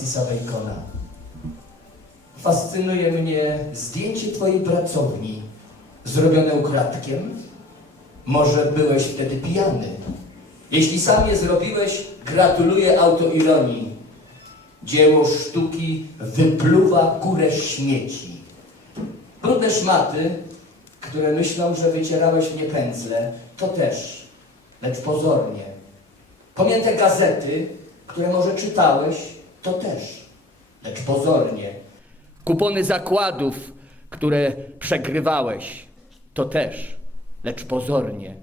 Francisa Bacona. Fascynuje mnie zdjęcie twojej pracowni, zrobione ukradkiem. Może byłeś wtedy pijany. Jeśli sam je zrobiłeś, gratuluję autoironii. Dzieło sztuki wypluwa górę śmieci. Brudne szmaty, które myślą, że wycierałeś w nie pędzle, to też, lecz pozornie. Pamięte gazety, które może czytałeś, to też, lecz pozornie. Kupony zakładów, które przegrywałeś, to też, lecz pozornie.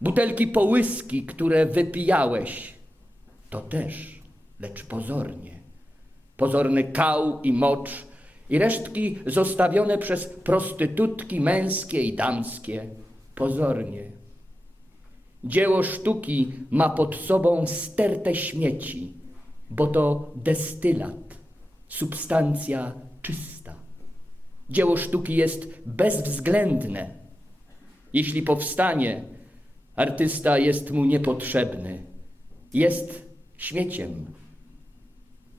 Butelki połyski, które wypijałeś, to też, lecz pozornie. Pozorny kał i mocz i resztki zostawione przez prostytutki męskie i damskie, pozornie. Dzieło sztuki ma pod sobą stertę śmieci, bo to destylat, substancja czysta. Dzieło sztuki jest bezwzględne. Jeśli powstanie, artysta jest mu niepotrzebny. Jest śmieciem.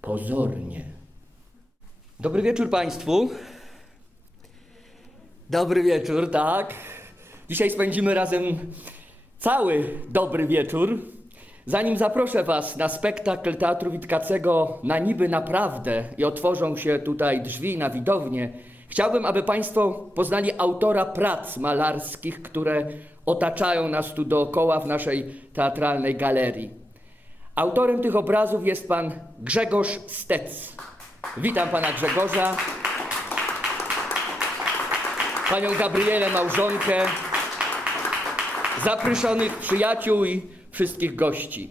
Pozornie. Dobry wieczór Państwu. Dobry wieczór, tak. Dzisiaj spędzimy razem cały dobry wieczór. Zanim zaproszę Was na spektakl Teatru Witkacego na niby naprawdę i otworzą się tutaj drzwi na widownię, chciałbym, aby Państwo poznali autora prac malarskich, które otaczają nas tu dookoła w naszej teatralnej galerii. Autorem tych obrazów jest pan Grzegorz Stec. Witam pana Grzegorza, panią Gabrielę Małżonkę, zaproszonych przyjaciół i wszystkich gości.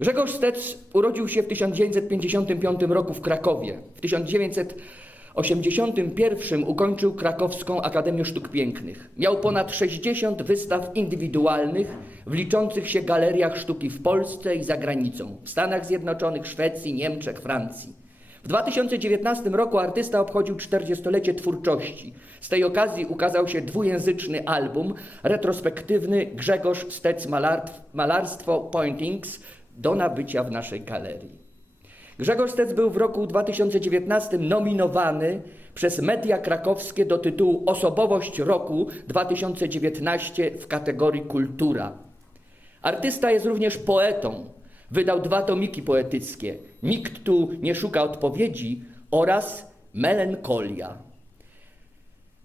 Grzegorz Stec urodził się w 1955 roku w Krakowie. W 1981 ukończył Krakowską Akademię Sztuk Pięknych. Miał ponad 60 wystaw indywidualnych w liczących się galeriach sztuki w Polsce i za granicą, w Stanach Zjednoczonych, Szwecji, Niemczech, Francji. W 2019 roku artysta obchodził 40-lecie twórczości. Z tej okazji ukazał się dwujęzyczny album retrospektywny Grzegorz Stec Malar- Malarstwo Pointings do nabycia w naszej galerii. Grzegorz Stec był w roku 2019 nominowany przez media krakowskie do tytułu Osobowość Roku 2019 w kategorii Kultura. Artysta jest również poetą. Wydał dwa tomiki poetyckie. Nikt tu nie szuka odpowiedzi oraz Melancholia.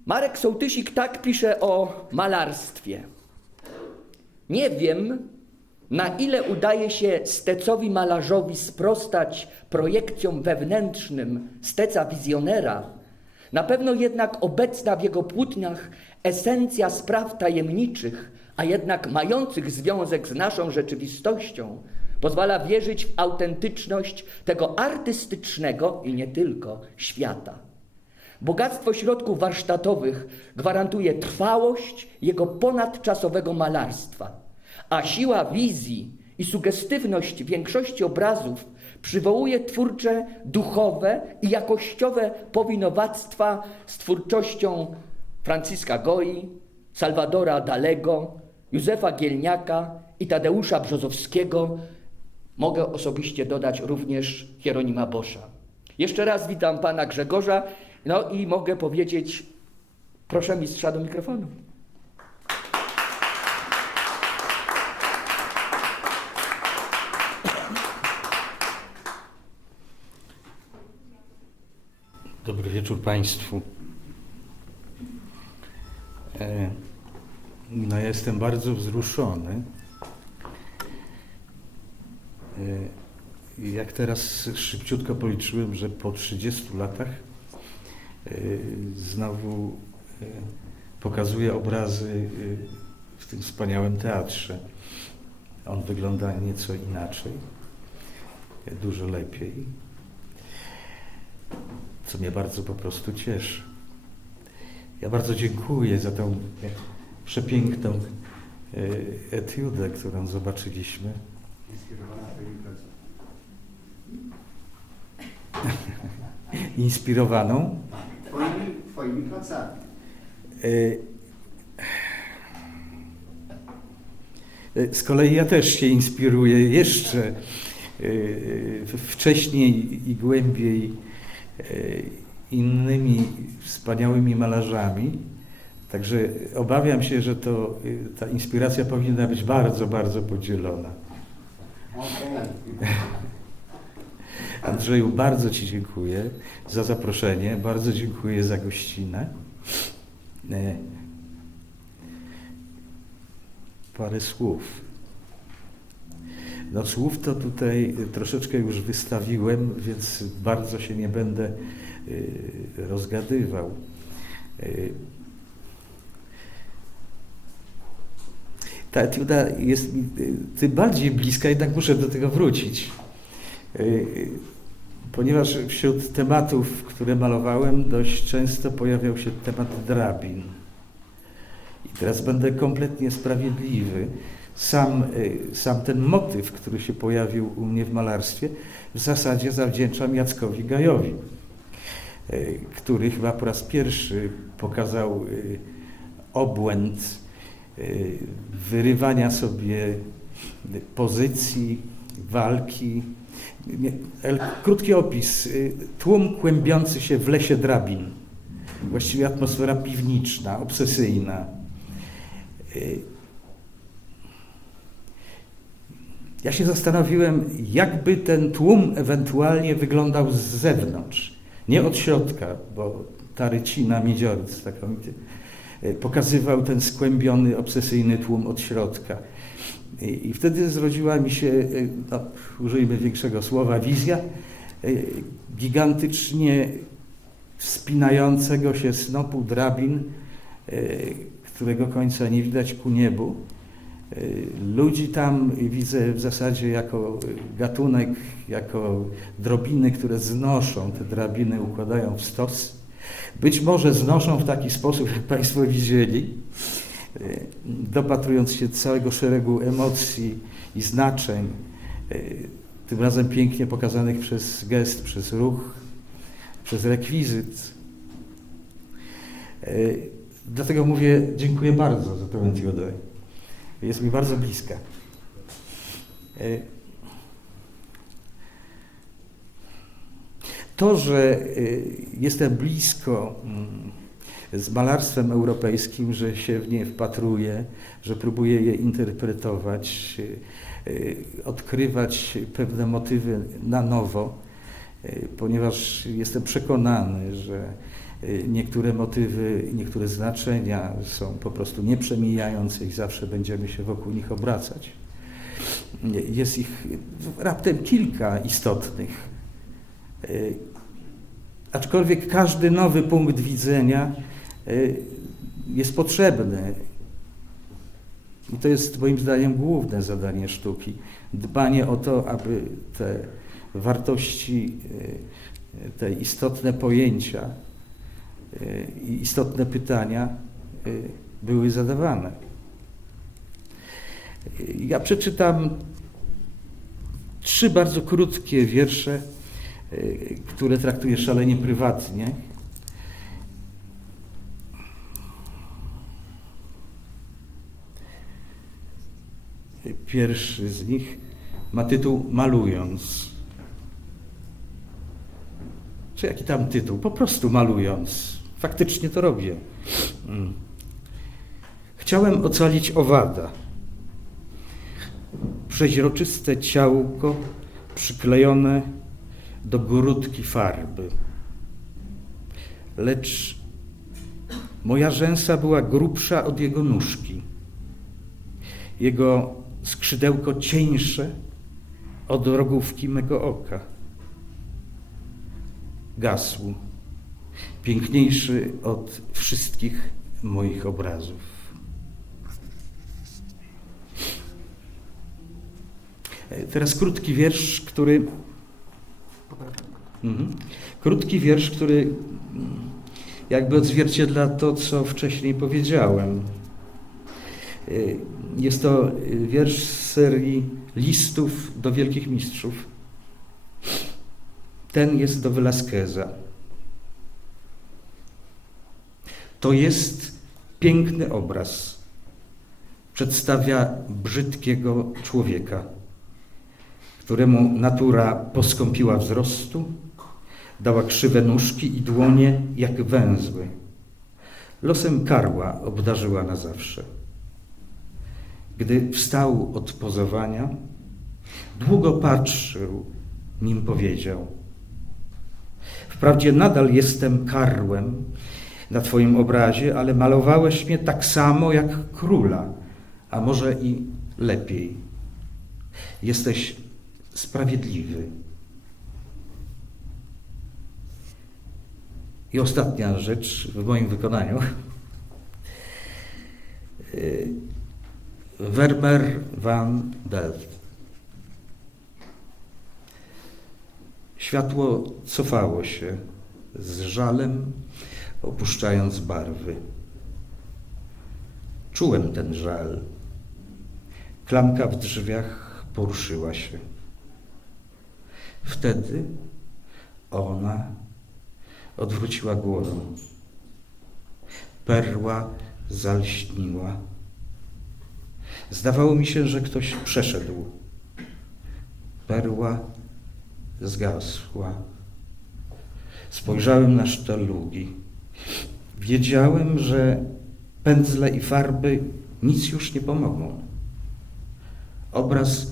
Marek Sołtysik tak pisze o malarstwie. Nie wiem, na ile udaje się Stecowi malarzowi sprostać projekcjom wewnętrznym Steca wizjonera. Na pewno jednak obecna w jego płótniach esencja spraw tajemniczych, a jednak mających związek z naszą rzeczywistością, pozwala wierzyć w autentyczność tego artystycznego i nie tylko świata. Bogactwo środków warsztatowych gwarantuje trwałość jego ponadczasowego malarstwa, a siła wizji i sugestywność większości obrazów przywołuje twórcze, duchowe i jakościowe powinowactwa z twórczością Franciska Goi, Salwadora Dalego, Józefa Gielniaka i Tadeusza Brzozowskiego. Mogę osobiście dodać również Hieronima Boscha. Jeszcze raz witam pana Grzegorza, no i mogę powiedzieć, proszę mistrza do mikrofonu. Dobry wieczór Państwu. E, No, ja jestem bardzo wzruszony. I Jak teraz szybciutko policzyłem, że po 30 latach e, znowu e, pokazuję obrazy w tym wspaniałym teatrze. On wygląda nieco inaczej, dużo lepiej, co mnie bardzo po prostu cieszy. Ja bardzo dziękuję za tą przepiękną etiudę, którą zobaczyliśmy. Inspirowana Twoimi pracami. Inspirowaną. Twoimi, twoimi pracami. E, e, Z kolei ja też się inspiruję jeszcze e, wcześniej i głębiej innymi wspaniałymi malarzami. Także obawiam się, że to, ta inspiracja powinna być bardzo, bardzo podzielona. Okej. Andrzeju, bardzo Ci dziękuję za zaproszenie, bardzo dziękuję za gościnę. E, Parę słów. No słów to tutaj troszeczkę już wystawiłem, więc bardzo się nie będę y, rozgadywał. Y, Ta etiuda jest tym bardziej bliska, jednak muszę do tego wrócić. Y, Ponieważ wśród tematów, które malowałem, dość często pojawiał się temat drabin. I teraz będę kompletnie sprawiedliwy. Sam, y, sam ten motyw, który się pojawił u mnie w malarstwie, w zasadzie zawdzięczam Jackowi Gajowi, y, który chyba po raz pierwszy pokazał obłęd wyrywania sobie pozycji, walki. Krótki opis. Y, Tłum kłębiący się w lesie drabin. Właściwie atmosfera piwniczna, obsesyjna. Y, Ja się zastanowiłem, jakby ten tłum ewentualnie wyglądał z zewnątrz, nie od środka, bo ta rycina znakomity y, pokazywał ten skłębiony, obsesyjny tłum od środka. I, I wtedy zrodziła mi się, no, użyjmy większego słowa, wizja y, gigantycznie wspinającego się snopu drabin, y, którego końca nie widać ku niebu. Ludzi tam widzę w zasadzie jako gatunek, jako drobiny, które znoszą te drabiny, układają w stos. Być może znoszą w taki sposób, jak Państwo widzieli, dopatrując się całego szeregu emocji i znaczeń, y, tym razem pięknie pokazanych przez gest, przez ruch, przez rekwizyt. Y, Dlatego mówię dziękuję bardzo za tę etiudę. Jest mi bardzo bliska. To, że jestem blisko mm, z malarstwem europejskim, że się w nie wpatruję, że próbuję je interpretować, y, y, odkrywać pewne motywy na nowo, y, ponieważ jestem przekonany, że niektóre motywy, niektóre znaczenia są po prostu nieprzemijające i zawsze będziemy się wokół nich obracać. Jest ich raptem kilka istotnych. Aczkolwiek każdy nowy punkt widzenia jest potrzebny. I to jest moim zdaniem główne zadanie sztuki. Dbanie o to, aby te wartości, y, te istotne pojęcia y, i istotne pytania y, były zadawane. Y, Ja przeczytam trzy bardzo krótkie wiersze, y, które traktuję szalenie prywatnie. Pierwszy z nich ma tytuł Malując. Czy jaki tam tytuł? Po prostu malując. Faktycznie to robię. Mm. Chciałem ocalić owada. Przeźroczyste ciałko przyklejone do grudki farby. Lecz moja rzęsa była grubsza od jego nóżki. Jego skrzydełko cieńsze od rogówki mego oka. Gasł, piękniejszy od wszystkich moich obrazów. Teraz krótki wiersz, który. Mhm. Krótki wiersz, który jakby odzwierciedla to, co wcześniej powiedziałem. Jest to e, wiersz z serii listów do wielkich mistrzów. Ten jest do Velasqueza. To jest piękny obraz. Przedstawia brzydkiego człowieka, któremu natura poskąpiła wzrostu, dała krzywe nóżki i dłonie jak węzły. Losem karła obdarzyła na zawsze. Gdy wstał od pozowania, długo patrzył, nim powiedział: Wprawdzie nadal jestem karłem na Twoim obrazie, ale malowałeś mnie tak samo jak króla, a może i lepiej. Jesteś sprawiedliwy. I ostatnia rzecz w moim wykonaniu. Wermer van Delft. Światło cofało się z żalem, opuszczając barwy. Czułem ten żal. Klamka w drzwiach poruszyła się. Wtedy ona odwróciła głowę. Perła zalśniła. Zdawało mi się, że ktoś przeszedł. Perła zgasła. Spojrzałem na sztalugi. Wiedziałem, że pędzle i farby nic już nie pomogą. Obraz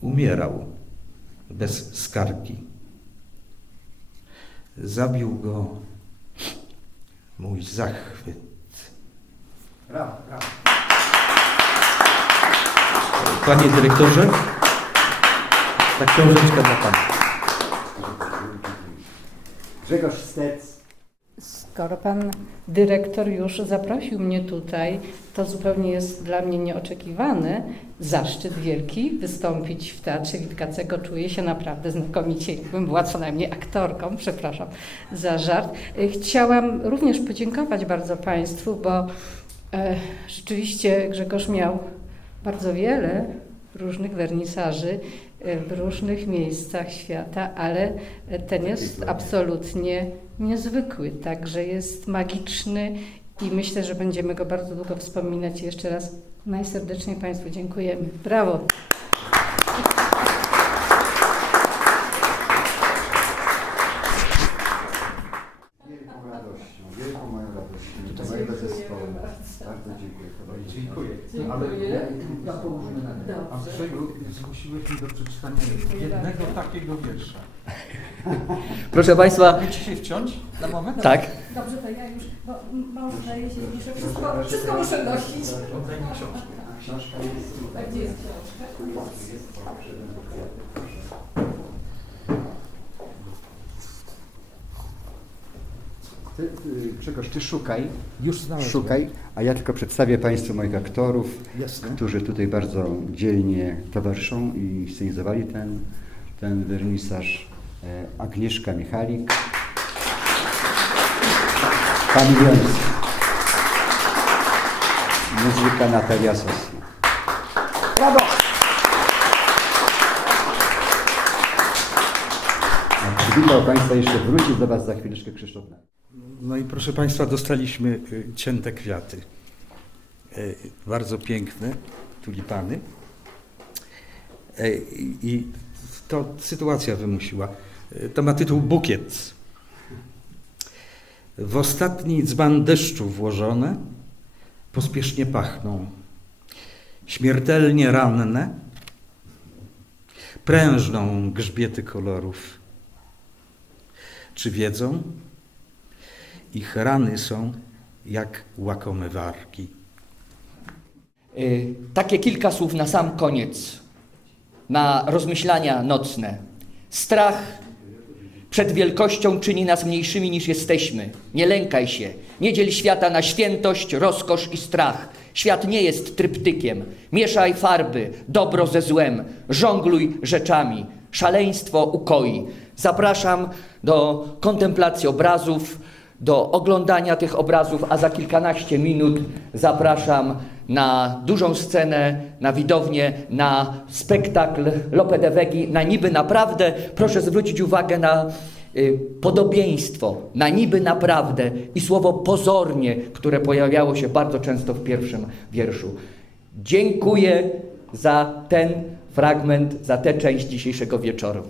umierał bez skargi. Zabił go mój zachwyt. Brawo, brawo. Panie dyrektorze, ta książeczka dla pana. Grzegorz Stec. Skoro pan dyrektor już zaprosił mnie tutaj, to zupełnie jest dla mnie nieoczekiwane. Zaszczyt wielki wystąpić w Teatrze Witkacego. Czuję się naprawdę znakomicie, jakbym była co najmniej aktorką, przepraszam za żart. Chciałam również podziękować bardzo Państwu, bo e, rzeczywiście Grzegorz miał bardzo wiele różnych wernisaży e, w różnych miejscach świata, ale ten jest absolutnie niezwykły, także jest magiczny i myślę, że będziemy go bardzo długo wspominać. Jeszcze raz najserdeczniej Państwu dziękujemy. Brawo! Położymy na nie. Andrzeju, zmusiłeś mnie do przeczytania jednego takiego wiersza. Proszę Państwa, Mogę ci się wciąć na moment? tak. Dobrze, to ja już, bo mąż zdaje się, że wszystko, wszystko muszę nosić. Książkę. Książka jest tutaj. A gdzie jest książka? Ty, Grzegorz, ty szukaj. Już znalazłem. Szukaj, a ja tylko przedstawię Państwu moich aktorów, Jasne. którzy tutaj bardzo dzielnie towarzyszą i scenizowali ten, ten wernisaż. E, Agnieszka Michalik, Pan Wiąc, muzyka Natalia Sosna. Brawo! Przywitał Państwa jeszcze wrócić do Was za chwileczkę Krzysztof. No i proszę Państwa, dostaliśmy y, cięte kwiaty. Y, Bardzo piękne, tulipany. Y, I to sytuacja wymusiła. To ma tytuł Bukiet. W ostatni dzban deszczu włożone, pospiesznie pachną. Śmiertelnie ranne, prężną grzbiety kolorów. Czy wiedzą? Ich rany są jak łakome warki. Y, Takie kilka słów na sam koniec, na rozmyślania nocne. Strach przed wielkością czyni nas mniejszymi niż jesteśmy. Nie lękaj się. Nie dziel świata na świętość, rozkosz i strach. Świat nie jest tryptykiem. Mieszaj farby, dobro ze złem, żongluj rzeczami. Szaleństwo ukoi. Zapraszam do kontemplacji obrazów, do oglądania tych obrazów, a za kilkanaście minut zapraszam na dużą scenę, na widownię, na spektakl Lope de Vegi, na niby naprawdę. Proszę zwrócić uwagę na y, podobieństwo, na niby naprawdę i słowo pozornie, które pojawiało się bardzo często w pierwszym wierszu. Dziękuję za ten fragment, za tę część dzisiejszego wieczoru.